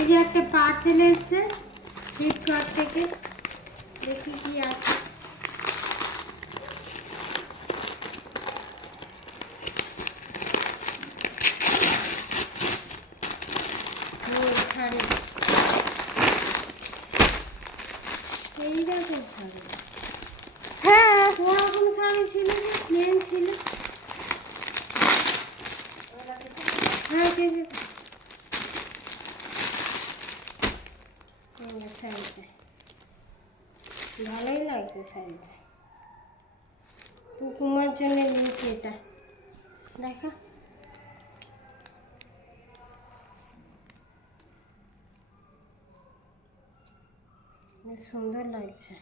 এই যে একটা পার্সেল এসেছে ফ্লিপকার্ট থেকে, দেখি কি আছে। শাড়ি, এইরকম শাড়ি, হ্যাঁ ওরকম শাড়ি ছিল না, প্লেন ছিল। হ্যাঁ ঠিক আছে, শাড়িটা ভালোই লাগছে। শাড়িটা পুকুমার জন্য নিয়েছি এটা, দেখা বেশ সুন্দর লাগছে।